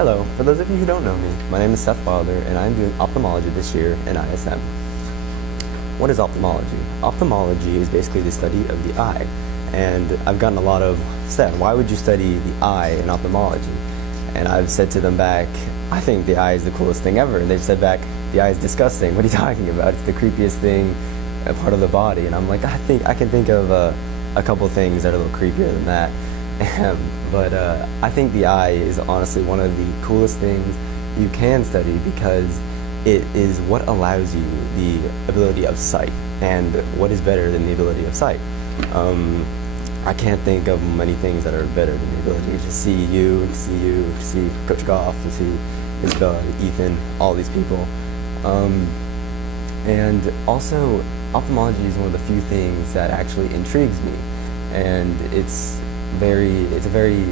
Hello, for those of you who don't know me, my name is Seth Wilder and I'm doing ophthalmology this year in ISM. What is ophthalmology? Ophthalmology is basically the study of the eye, and I've gotten a lot of said, why would you study the eye in ophthalmology? And I've said to them back, I think the eye is the coolest thing ever, and they've said back, the eye is disgusting. What are you talking about? It's the creepiest thing, a part of the body. And I'm like, I can think of a couple things that are a little creepier than that. But I think the eye is honestly one of the coolest things you can study because it is what allows you the ability of sight. And what is better than the ability of sight? I can't think of many things that are better than the ability to see you, to see Coach Goff, to see Isabella, Ethan, all these people. And also, ophthalmology is one of the few things that actually intrigues me. And it's a very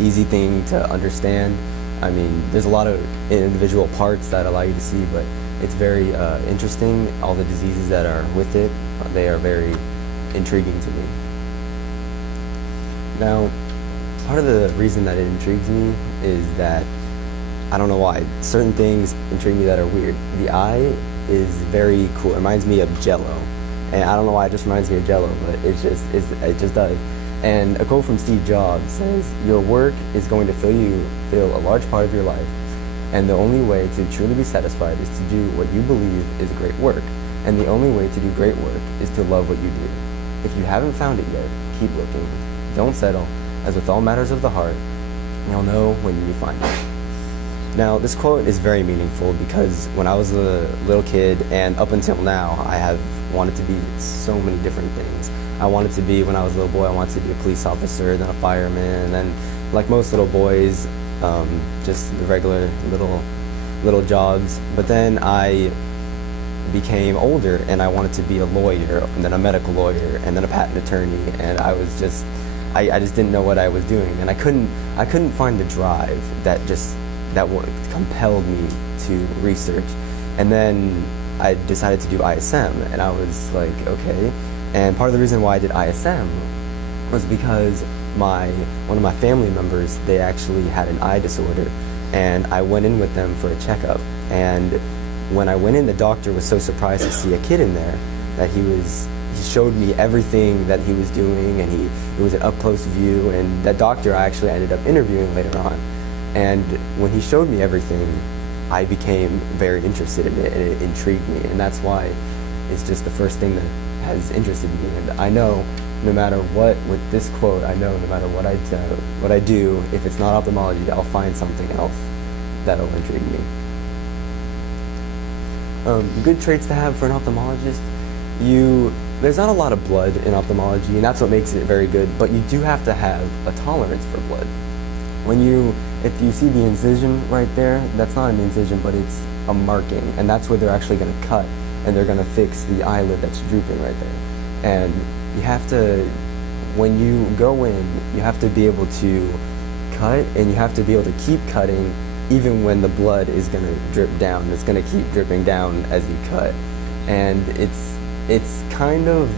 easy thing to understand. I mean, there's a lot of individual parts that allow you to see, but it's very interesting. All the diseases that are with it, they are very intriguing to me. Now, part of the reason that it intrigues me is that, I don't know why, certain things intrigue me that are weird. The eye is very cool. It reminds me of Jello. And I don't know why it just reminds me of Jello, but it just does. And a quote from Steve Jobs says, "Your work is going to fill a large part of your life, and the only way to truly be satisfied is to do what you believe is great work. And the only way to do great work is to love what you do. If you haven't found it yet, keep looking. Don't settle, as with all matters of the heart, you'll know when you find it." Now, this quote is very meaningful because when I was a little kid and up until now, I have wanted to be so many different things. I wanted to be, when I was a little boy, I wanted to be a police officer, then a fireman, and then, like most little boys, just the regular little jobs. But then I became older and I wanted to be a lawyer, and then a medical lawyer, and then a patent attorney, and I just didn't know what I was doing, and I couldn't find the drive that compelled me to research. And then I decided to do ISM, and I was like, okay. And part of the reason why I did ISM was because one of my family members, they actually had an eye disorder, and I went in with them for a checkup. And when I went in, the doctor was so surprised to see a kid in there that he showed me everything that he was doing, and it was an up-close view. And that doctor I actually ended up interviewing later on. And when he showed me everything, I became very interested in it, and it intrigued me. And that's why it's just the first thing that has interested me. And I know no matter what, with this quote, I know no matter what I do, if it's not ophthalmology, I'll find something else that'll intrigue me. Good traits to have for an ophthalmologist. There's not a lot of blood in ophthalmology, and that's what makes it very good, but you do have to have a tolerance for blood. If you see the incision right there, that's not an incision, but it's a marking, and that's where they're actually going to cut, and they're going to fix the eyelid that's drooping right there. And you have to, when you go in, you have to be able to cut, and you have to be able to keep cutting even when the blood is going to drip down. It's going to keep dripping down as you cut. And it's kind of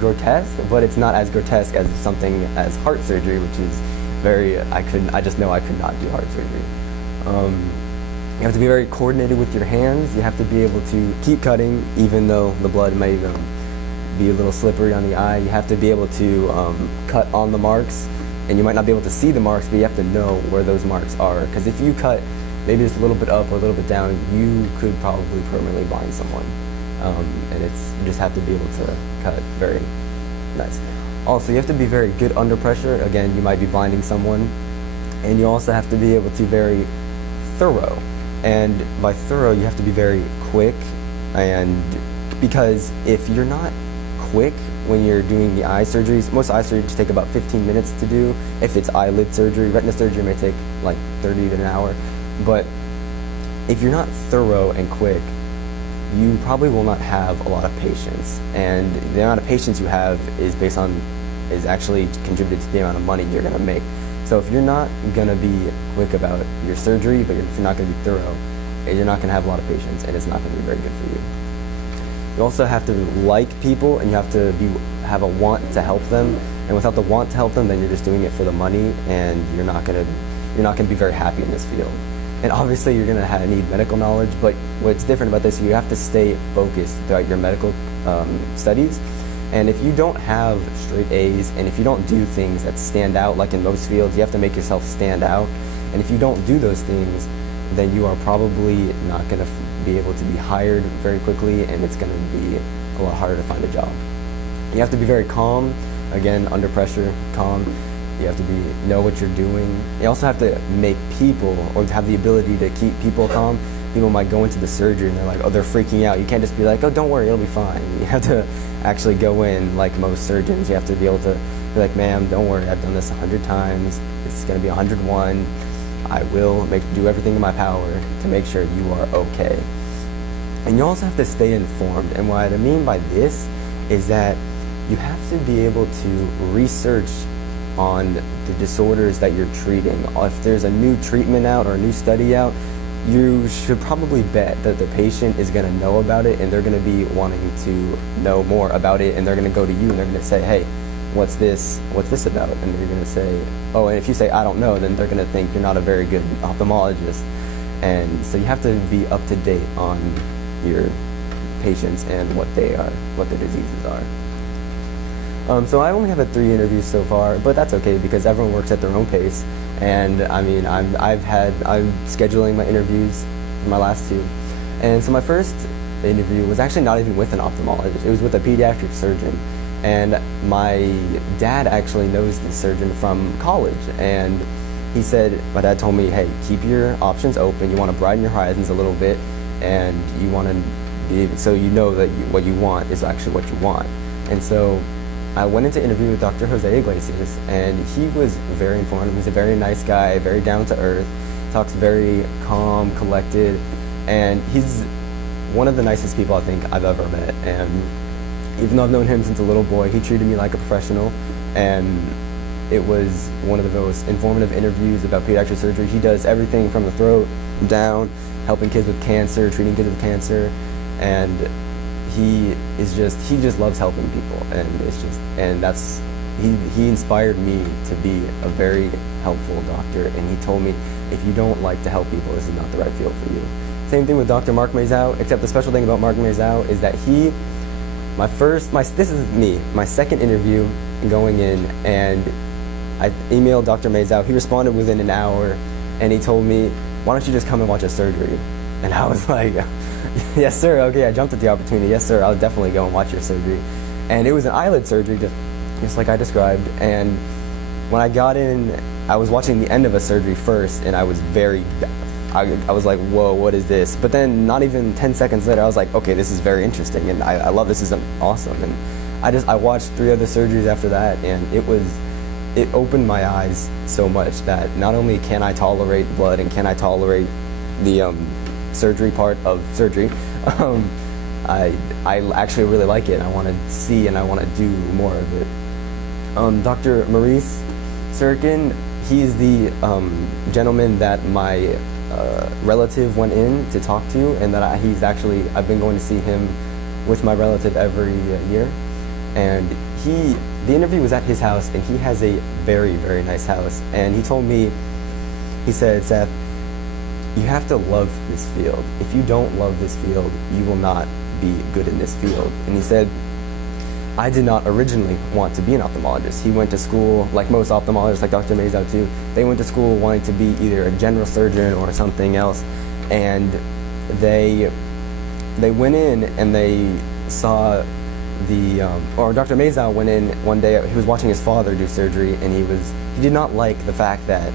grotesque, but it's not as grotesque as something as heart surgery, which is I just know I could not do heart surgery. You have to be very coordinated with your hands. You have to be able to keep cutting even though the blood may be a little slippery on the eye. You have to be able to cut on the marks, and you might not be able to see the marks, but you have to know where those marks are. Because if you cut maybe just a little bit up or a little bit down, you could probably permanently blind someone. And you just have to be able to cut very nice. Also, you have to be very good under pressure. Again, you might be blinding someone. And you also have to be able to be very thorough. And by thorough, you have to be very quick. And because if you're not quick when you're doing the eye surgeries, most eye surgeries take about 15 minutes to do. If it's eyelid surgery, retina surgery may take like 30 to an hour. But if you're not thorough and quick, you probably will not have a lot of patience. And the amount of patience you have is actually contributed to the amount of money you're going to make. So if you're not going to be quick about your surgery, but if you're not going to be thorough, you're not going to have a lot of patience, and it's not going to be very good for you. You also have to like people, and you have to have a want to help them. And without the want to help them, then you're just doing it for the money, and you're not gonna be very happy in this field. And obviously you're gonna need medical knowledge, but what's different about this, you have to stay focused throughout your medical studies. And if you don't have straight A's, and if you don't do things that stand out, like in most fields, you have to make yourself stand out. And if you don't do those things, then you are probably not going to be able to be hired very quickly, and it's going to be a lot harder to find a job. You have to be very calm, again, under pressure, calm. You have to know what you're doing. You also have to make people, or have the ability to keep people calm. People might go into the surgery and they're like, oh, they're freaking out. You can't just be like, oh, don't worry, it'll be fine. You have to actually go in like most surgeons. You have to be able to be like, ma'am, don't worry, I've done this 100 times. It's going to be 101. I will do everything in my power to make sure you are okay. And you also have to stay informed. And what I mean by this is that you have to be able to research on the disorders that you're treating. If there's a new treatment out or a new study out, you should probably bet that the patient is going to know about it, and they're going to be wanting to know more about it, and they're going to go to you and they're going to say, hey, what's this about? And you're going to say, oh, and if you say, I don't know, then they're going to think you're not a very good ophthalmologist. And so you have to be up to date on your patients and what their diseases are. So I only have had 3 interviews so far, but that's okay because everyone works at their own pace. And I mean, I'm scheduling my interviews for my last 2. And so my first interview was actually not even with an ophthalmologist. It was with a pediatric surgeon. And my dad actually knows this surgeon from college. And my dad told me, hey, keep your options open. You want to broaden your horizons a little bit, and you want to be, so you know that what you want is actually what you want. And so I went into interview with Dr. Jose Iglesias, and he was very informative. He's a very nice guy, very down to earth, talks very calm, collected, and he's one of the nicest people I think I've ever met. And even though I've known him since a little boy, he treated me like a professional, and it was one of the most informative interviews about pediatric surgery. He does everything from the throat down, helping kids with cancer, treating kids with cancer, and he just loves helping people, and he inspired me to be a very helpful doctor. And he told me, if you don't like to help people, this is not the right field for you. Same thing with Dr. Mark Mazow, except the special thing about Mark Mazow is that my second interview going in, and I emailed Dr. Mazow. He responded within an hour, and he told me, why don't you just come and watch a surgery? And I was like, yes, sir. Okay, I jumped at the opportunity. Yes, sir. I'll definitely go and watch your surgery. And it was an eyelid surgery, just like I described. And when I got in, I was watching the end of a surgery first, and I was like, whoa, what is this? But then not even 10 seconds later, I was like, okay, this is very interesting, and I love this. This is awesome. And I watched 3 other surgeries after that, and it opened my eyes so much that not only can I tolerate blood and can I tolerate the surgery part of surgery, I actually really like it. I want to see and I want to do more of it. Dr. Maurice Sirkin, he's the gentleman that my relative went in to talk to, and that I've been going to see him with my relative every year. And the interview was at his house, and he has a very, very nice house. And he told me, he said, Seth, you have to love this field. If you don't love this field, you will not be good in this field. And he said, I did not originally want to be an ophthalmologist. He went to school, like most ophthalmologists, like Dr. Mazow too, they went to school wanting to be either a general surgeon or something else. And they went in and they saw or Dr. Mazow went in one day, he was watching his father do surgery, and he did not like the fact that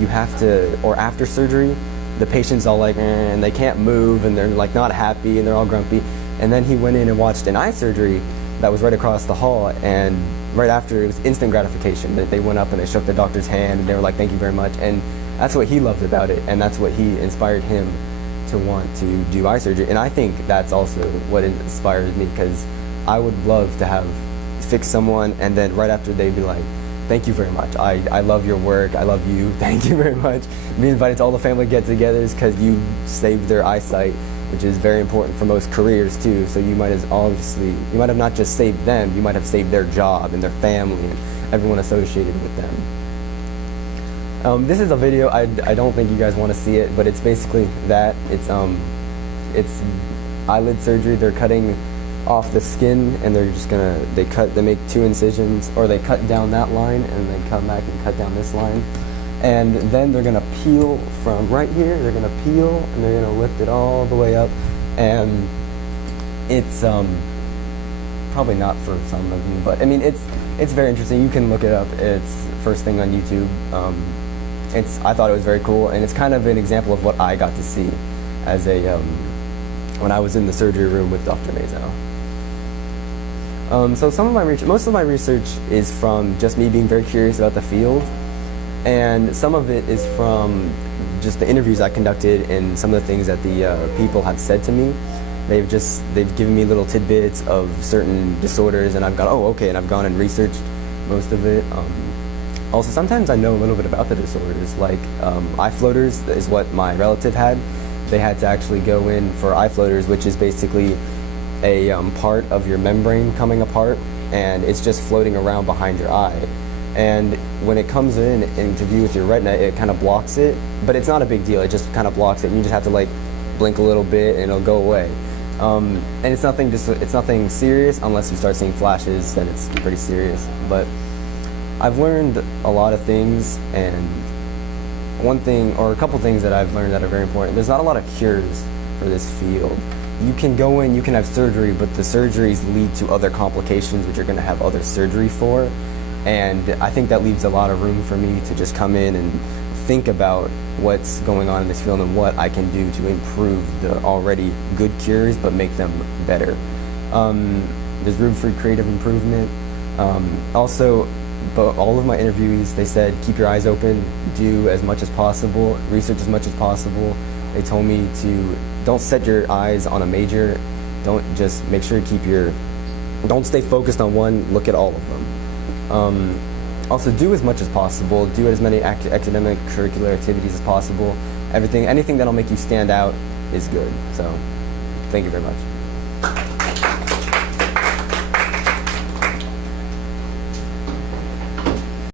you have to, or after surgery, the patient's all like, and they can't move, and they're like not happy, and they're all grumpy. And then he went in and watched an eye surgery that was right across the hall, and right after, it was instant gratification. They went up and they shook the doctor's hand, and they were like, thank you very much. And that's what he loved about it, and that's what he inspired him to want to do eye surgery. And I think that's also what inspires me, because I would love to fix someone, and then right after they'd be like, thank you very much. I love your work. I love you. Thank you very much. Be invited to all the family get-togethers because you saved their eyesight, which is very important for most careers too. So you might have not just saved them, you might have saved their job and their family. everyone associated with them. This is a video, I don't think you guys want to see it, but it's basically that. It's eyelid surgery. They're cutting off the skin, and they're just gonna, they make 2 incisions, or they cut down that line, and they come back and cut down this line. And then they're gonna peel from right here, they're gonna peel, and they're gonna lift it all the way up. And it's probably not for some of you, but I mean, it's very interesting. You can look it up. It's first thing on YouTube. I thought it was very cool, and it's kind of an example of what I got to see as a when I was in the surgery room with Dr. Mazo. So most of my research is from just me being very curious about the field, and some of it is from just the interviews I conducted and some of the things that the people have said to me. They've given me little tidbits of certain disorders, and I've gone, oh, okay, and I've gone and researched most of it. Also, sometimes I know a little bit about the disorders, like eye floaters is what my relative had. They had to actually go in for eye floaters, which is basically a part of your membrane coming apart, and it's just floating around behind your eye. And when it comes in into view with your retina, it kind of blocks it, but it's not a big deal. It just kind of blocks it, and you just have to like blink a little bit, and it'll go away. And it's nothing serious unless you start seeing flashes. Then it's pretty serious. But I've learned a lot of things, and one thing, or a couple things that I've learned that are very important. There's not a lot of cures for this field. You can go in, you can have surgery, but the surgeries lead to other complications which you're going to have other surgery for. And I think that leaves a lot of room for me to just come in and think about what's going on in this field and what I can do to improve the already good cures, but make them better. There's room for creative improvement. Also, but all of my interviewees, they said, keep your eyes open, do as much as possible, research as much as possible. They told me to don't set your eyes on a major, don't just make sure to don't stay focused on one, look at all of them. Also, do as much as possible, do as many academic curricular activities as possible. Anything that'll make you stand out is good. So, thank you very much.